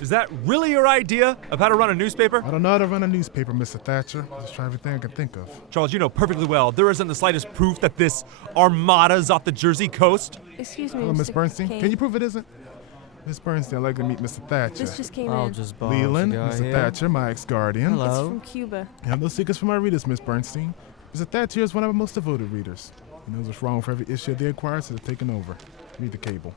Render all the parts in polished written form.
Is that really your idea of how to run a newspaper? I don't know how to run a newspaper, Mr. Thatcher. Just try everything I can think of. Charles, you know perfectly well there isn't the slightest proof that this armada's off the Jersey coast. Excuse me, Hello, Miss Mr. Bernstein. Kane. Can you prove it isn't? Miss Bernstein, I'd like to meet Mr. Thatcher. This just came I'll in. just borrow Leland, a cigar Mr. here. Thatcher, my ex-guardian. It's Hello. from Cuba. I have no secrets from my readers, Miss Bernstein. Mr. Thatcher is one of my most devoted readers. He knows what's wrong for every issue of the Enquirer, so they've taken over. Read the cable.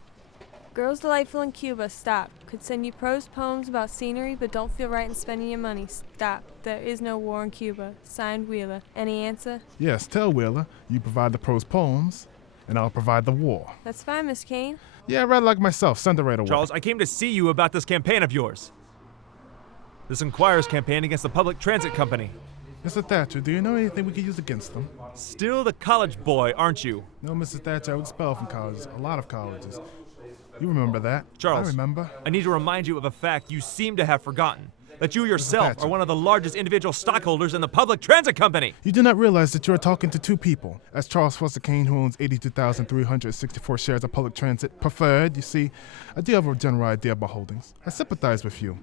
Girls delightful in Cuba. Stop. Could send you prose poems about scenery, but don't feel right in spending your money. Stop. There is no war in Cuba. Signed, Wheeler. Any answer? Yes, tell Wheeler you provide the prose poems, and I'll provide the war. That's fine, Miss Kane. Yeah, rather like myself. Send it right away. Charles, I came to see you about this campaign of yours. This Enquirer's campaign against the Public Transit Company. Mr. Thatcher, do you know anything we could use against them? Still the college boy, aren't you? No, Mr. Thatcher, I was expelled from colleges. A lot of colleges. You remember that? Charles. I remember. I need to remind you of a fact you seem to have forgotten. That you yourself Thatcher. are one of the largest individual stockholders in the Public Transit Company. You do not realize that you are talking to two people. As Charles Foster Kane, who owns 82,364 shares of public transit preferred, you see, I do have a general idea about holdings. I sympathize with you.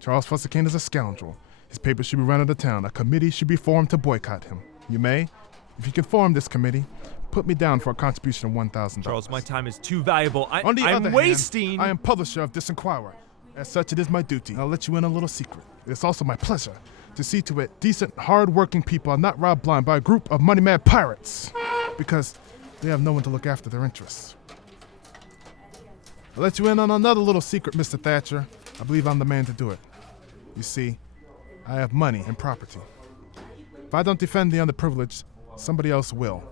Charles Foster Kane is a scoundrel. His papers should be run out of town. A committee should be formed to boycott him. You may, if you can form this committee, put me down for a contribution of $1,000. Charles, my time is too valuable. On the other I'm hand, wasting. I am publisher of this Enquirer. As such, it is my duty. I'll let you in a little secret. It is also my pleasure to see to it decent, hard-working people are not robbed blind by a group of money-mad pirates, because they have no one to look after their interests. I'll let you in on another little secret, Mr. Thatcher. I believe I'm the man to do it. You see, I have money and property. If I don't defend the underprivileged, somebody else will.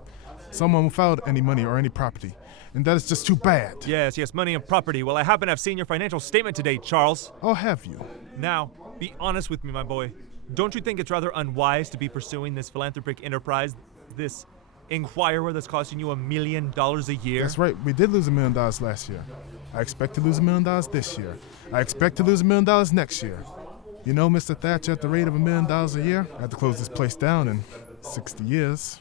Someone without any money or any property. And that is just too bad. Yes, money and property. Well, I happen to have seen your financial statement today, Charles. Oh, have you? Now, be honest with me, my boy. Don't you think it's rather unwise to be pursuing this philanthropic enterprise, this Enquirer that's costing you $1 million a year? That's right. We did lose $1 million last year. I expect to lose $1 million this year. I expect to lose $1 million next year. You know, Mr. Thatcher, at the rate of $1 million a year, I have to close this place down in 60 years.